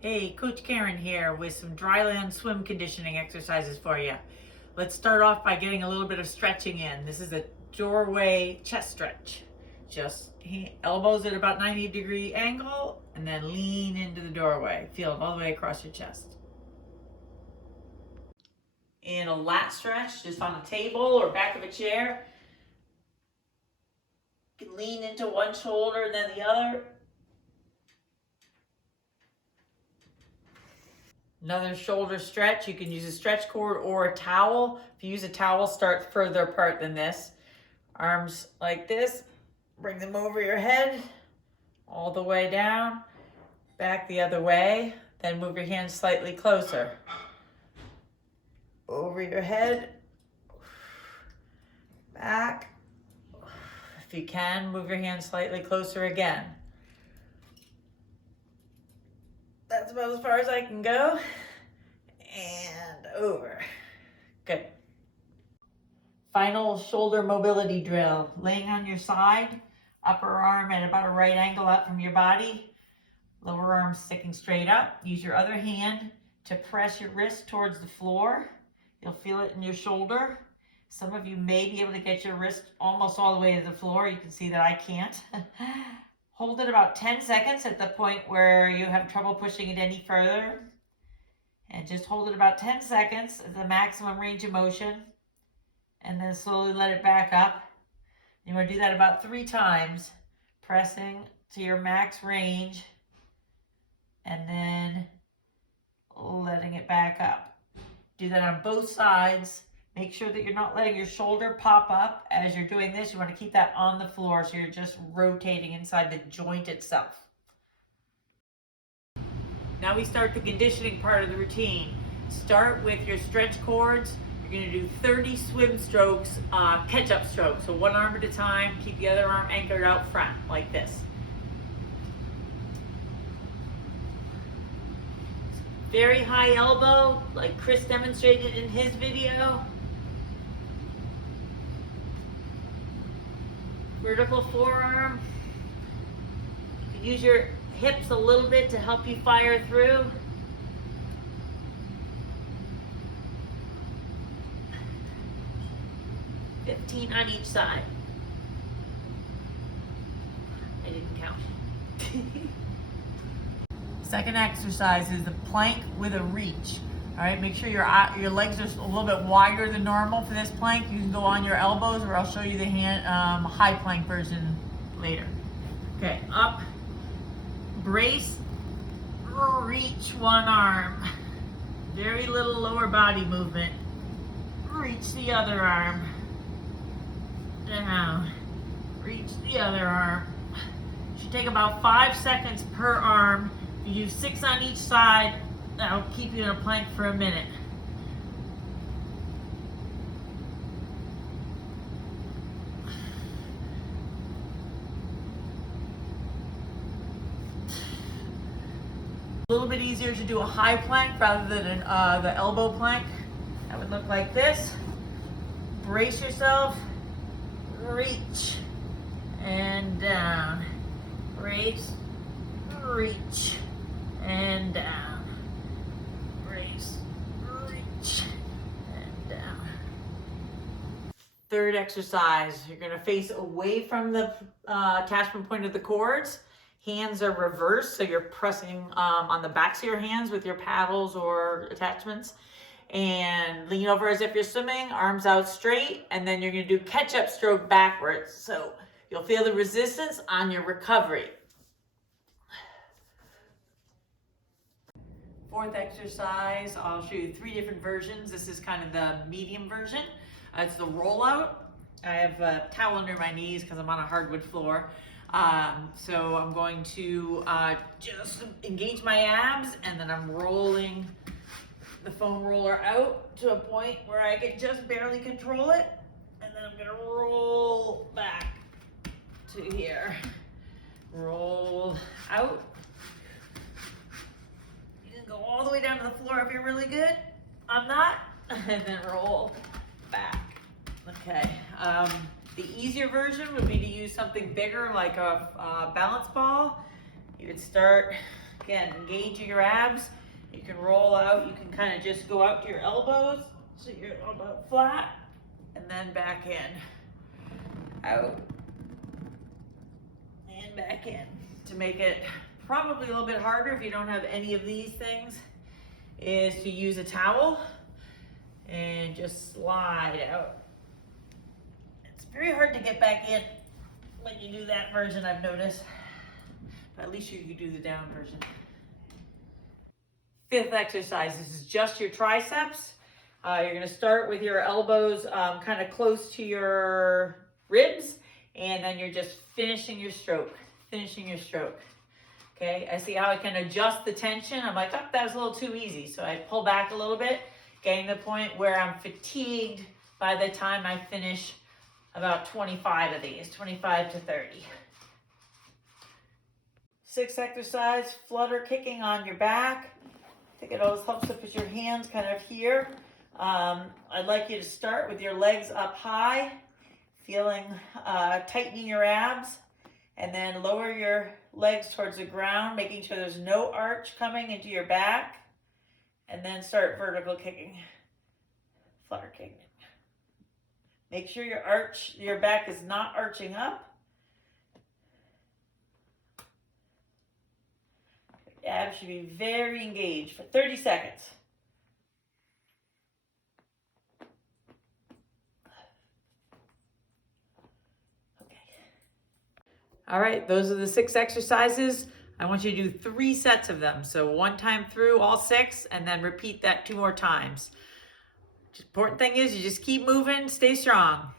Hey, Coach Karen here with some Dryland swim conditioning exercises for you. Let's start off by getting a little bit of stretching in. This is a doorway chest stretch. Just elbows at about 90-degree angle and then lean into the doorway. Feel it all the way across your chest. And a lat stretch just on a table or back of a chair. You can lean into one shoulder and then the other. Another shoulder stretch, you can use a stretch cord or a towel. If you use a towel, start further apart than this. Arms like this, bring them over your head, all the way down, back the other way, then move your hands slightly closer. Over your head, back. If you can, move your hands slightly closer again. That's about as far as I can go. And over. Good. Final shoulder mobility drill. Laying on your side, upper arm at about a right angle out from your body, lower arm sticking straight up. Use your other hand to press your wrist towards the floor. You'll feel it in your shoulder. Some of you may be able to get your wrist almost all the way to the floor. You can see that I can't. Hold it about 10 seconds at the point where you have trouble pushing it any further. And just hold it about 10 seconds at the maximum range of motion. And then slowly let it back up. You want to do that about 3 times, pressing to your max range and then letting it back up. Do that on both sides. Make sure that you're not letting your shoulder pop up as you're doing this. You want to keep that on the floor so you're just rotating inside the joint itself. Now we start the conditioning part of the routine. Start with your stretch cords. You're going to do 30 swim strokes, catch-up strokes. So one arm at a time, keep the other arm anchored out front like this. Very high elbow, like Chris demonstrated in his video. Vertical forearm. You can use your hips a little bit to help you fire through. $15 on each side. I didn't count. Second exercise is the plank with a reach. All right, make sure your legs are a little bit wider than normal for this plank. You can go on your elbows, or I'll show you the high plank version later. Okay, up, brace, reach one arm. Very little lower body movement. Reach the other arm. Down. Reach the other arm. Should take about 5 seconds per arm. If you do 6 on each side, that'll keep you in a plank for a minute. A little bit easier to do a high plank rather than the elbow plank. That would look like this. Brace yourself. Reach and down. Brace, reach and down. Brace, reach and down. Third exercise, you're going to face away from the attachment point of the cords. Hands are reversed, so you're pressing on the backs of your hands with your paddles or attachments. And lean over as if you're swimming, arms out straight, and then you're going to do catch-up stroke backwards. So you'll feel the resistance on your recovery. Fourth exercise, I'll show you 3 different versions. This is kind of the medium version. It's the rollout. I have a towel under my knees because I'm on a hardwood floor. So I'm going to just engage my abs, and then I'm rolling the foam roller out to a point where I can just barely control it, and then I'm gonna roll back to here. Roll out. You can go all the way down to the floor if you're really good. I'm not. And then roll back. Okay. The easier version would be to use something bigger like a balance ball. You would start Again, engage your abs. You can roll out, you can kind of just go out to your elbows, so you're about flat, and then back in, out, and back in. To make it probably a little bit harder if you don't have any of these things, is to use a towel and just slide out. It's very hard to get back in when you do that version, I've noticed, but at least you can do the down version. Fifth exercise, this is just your triceps. You're gonna start with your elbows kind of close to your ribs, and then you're just finishing your stroke. Okay, I see how I can adjust the tension. I'm like, oh, that was a little too easy. So I pull back a little bit, getting to the point where I'm fatigued by the time I finish about 25 of these, 25 to 30. Sixth exercise, flutter kicking on your back. I think it always helps to put your hands kind of here. I'd like you to start with your legs up high, feeling tightening your abs, and then lower your legs towards the ground, making sure there's no arch coming into your back, and then start vertical kicking, flutter kicking. Make sure your back is not arching up. Your abs should be very engaged for 30 seconds. All right, those are the 6 exercises. I want you to do 3 sets of them. So 1 time through all 6, and then repeat that 2 more times. The important thing is you just keep moving, stay strong.